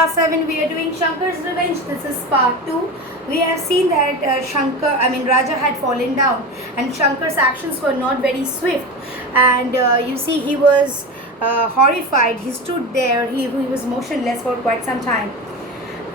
class 7 we are doing Shankar's Revenge. This is part 2. We have seen that Raja had fallen down and Shankar's actions were not very swift, and you see he was horrified. He stood there, he was motionless for quite some time.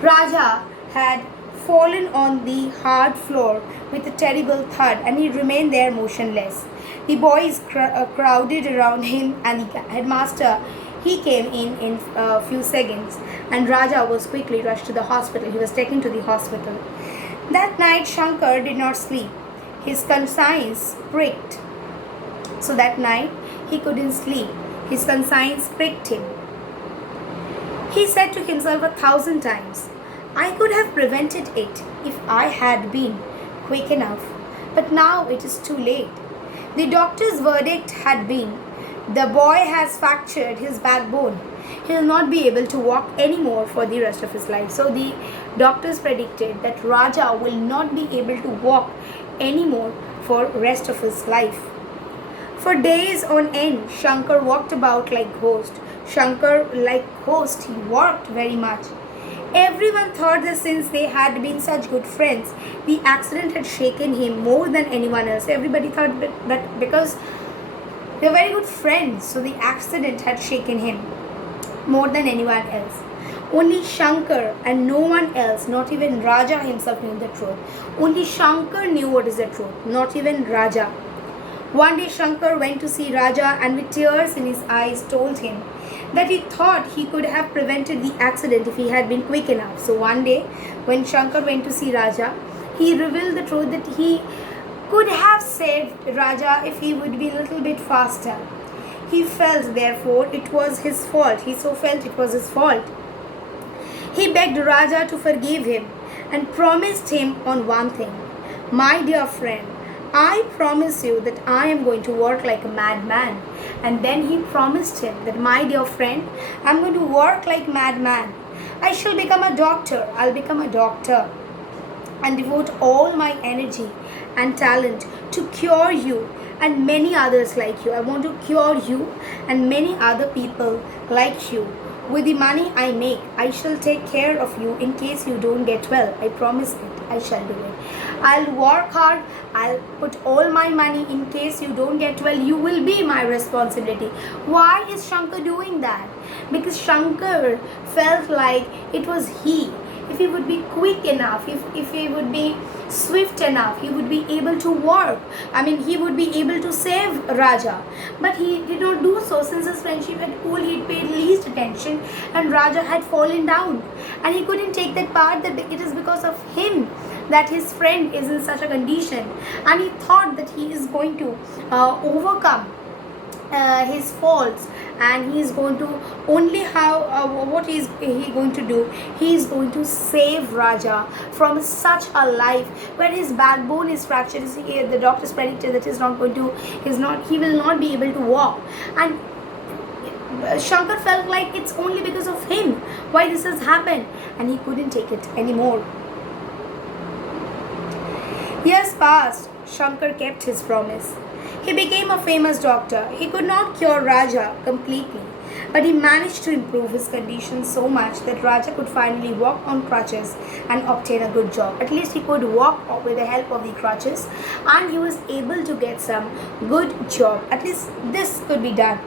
Raja had fallen on the hard floor with a terrible thud and he remained there motionless. The boys crowded around him and the headmaster. He came in a few seconds and Raja was quickly rushed to the hospital. He was taken to the hospital. That night Shankar did not sleep. His conscience pricked. So that night he couldn't sleep. His conscience pricked him. He said to himself 1,000 times, I could have prevented it if I had been quick enough. But now it is too late. The doctor's verdict had been, the boy has fractured his backbone. He will not be able to walk anymore for the rest of his life. So the doctors predicted that Raja will not be able to walk anymore for rest of his life. For days on end, Shankar walked about like ghost. Shankar, like ghost, he walked very much. Everyone thought that since they had been such good friends, the accident had shaken him more than anyone else. Everybody thought that because they were very good friends, so the accident had shaken him more than anyone else. Only Shankar and no one else, not even Raja himself, knew the truth. Only Shankar knew what is the truth, not even Raja. One day Shankar went to see Raja and with tears in his eyes told him that he thought he could have prevented the accident if he had been quick enough. So one day when Shankar went to see Raja, he revealed the truth that he could have saved Raja if he would be a little bit faster. He felt therefore it was his fault. He so felt it was his fault. He begged Raja to forgive him and promised him on one thing. My dear friend, I promise you that I am going to work like a madman. And then he promised him that, my dear friend, I am going to work like madman. I shall become a doctor. I'll become a doctor and devote all my energy and talent to cure you and many others like you. I want to cure you and many other people like you. With the money I make, I shall take care of you in case you don't get well. I promise it. I shall do it. I'll work hard. I'll put all my money in case you don't get well. You will be my responsibility. Why is Shankar doing that? Because Shankar felt like it was he. If he would be quick enough, if he would be swift enough, he would be able to work. He would be able to save Raja. But he did not do so. Since his friendship had cooled, he paid least attention and Raja had fallen down. And he couldn't take that part that it is because of him that his friend is in such a condition. And he thought that he is going to overcome his faults, and he is going to only what is he going to do? He is going to save Raja from such a life where his backbone is fractured. The doctors predicted that he will not be able to walk, and Shankar felt like it's only because of him why this has happened, and he couldn't take it anymore. Years passed. Shankar kept his promise. He became a famous doctor. He could not cure Raja completely, but he managed to improve his condition so much that Raja could finally walk on crutches and obtain a good job. At least he could walk with the help of the crutches, and he was able to get some good job. At least this could be done.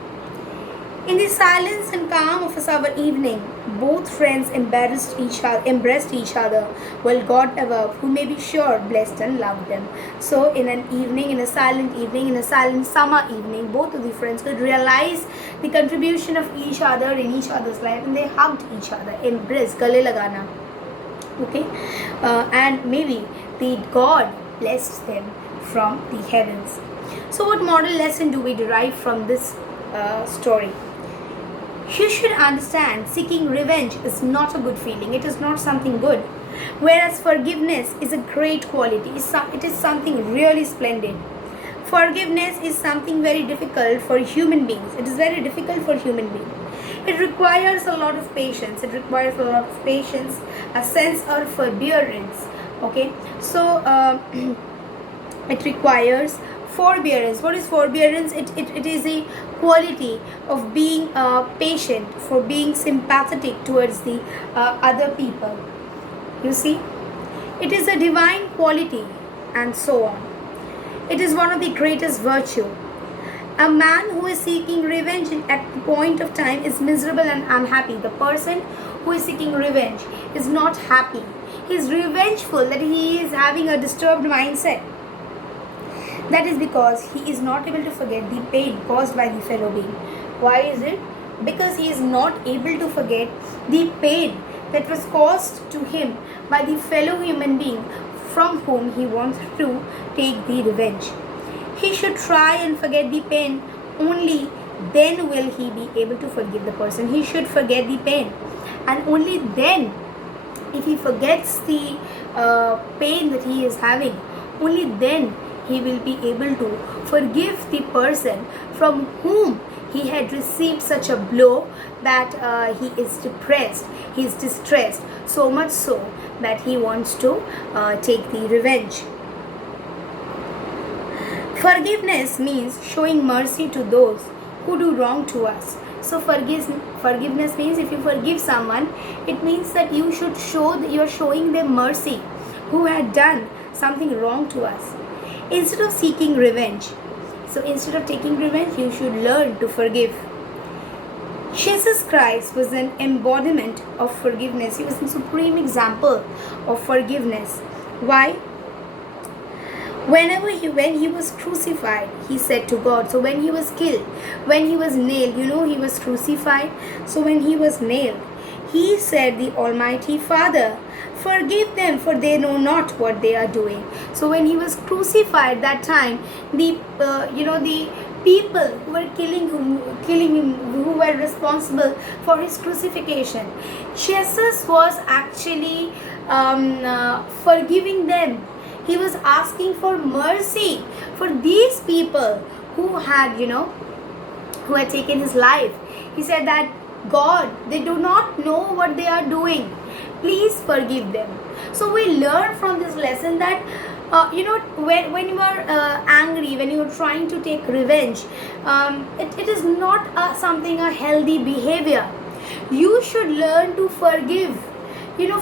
In the silence and calm of a summer evening, both friends embraced each other, while God above, who may be sure, blessed and loved them. So in a silent summer evening, both of the friends could realize the contribution of each other in each other's life, and they hugged each other, embraced, gale lagana. Okay, and maybe the God blessed them from the heavens. So what moral lesson do we derive from this story? You should understand, seeking revenge is not a good feeling. It is not something good. Whereas forgiveness is a great quality. It is something really splendid. Forgiveness is something very difficult for human beings. It is very difficult for human beings. It requires a lot of patience. A sense of forbearance. Okay. So it requires Forbearance. What is forbearance? It is a quality of being patient, for being sympathetic towards the other people. You see, it is a divine quality, and so on. It is one of the greatest virtue. A man who is seeking revenge at the point of time is miserable and unhappy. The person who is seeking revenge is not happy. He is revengeful, that he is having a disturbed mindset. That is because he is not able to forget the pain caused by the fellow being. Why is it? Because he is not able to forget the pain that was caused to him by the fellow human being from whom he wants to take the revenge. He should try and forget the pain, only then will he be able to forgive the person. He should forget the pain, and only then, if he forgets the pain that he is having, only then he will be able to forgive the person from whom he had received such a blow that he is depressed, he is distressed, so much so that he wants to take the revenge. Forgiveness means showing mercy to those who do wrong to us. So forgiveness means if you forgive someone, it means that you should show that you are showing them mercy who had done something wrong to us, instead of seeking revenge. So instead of taking revenge, you should learn to forgive. Jesus Christ was an embodiment of forgiveness. He was the supreme example of forgiveness. Why? When he was crucified, he said to God, so when he was killed, when he was nailed, he was crucified. So when he was nailed, he said, the Almighty Father, forgive them, for they know not what they are doing. So when he was crucified that time, the people who were killing him, who were responsible for his crucifixion, Jesus was actually forgiving them. He was asking for mercy for these people who had taken his life. He said that, God, they do not know what they are doing. Please forgive them. So we learn from this lesson that when you are angry, when you are trying to take revenge, it is not a healthy behavior. You should learn to forgive.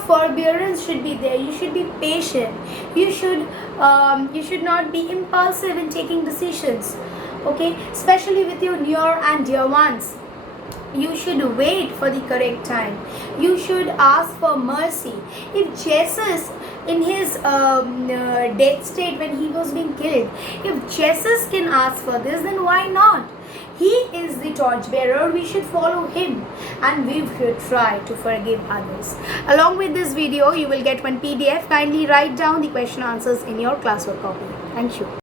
Forbearance should be there. You should be patient. You should not be impulsive in taking decisions. Okay, especially with your near and dear ones. You should wait for the correct time. You should ask for mercy. If Jesus, in his death state when he was being killed, if Jesus can ask for this, then why not? He is the torchbearer. We should follow him, and we should try to forgive others. Along with this video, you will get one PDF. Kindly write down the question answers in your classwork copy. Thank you.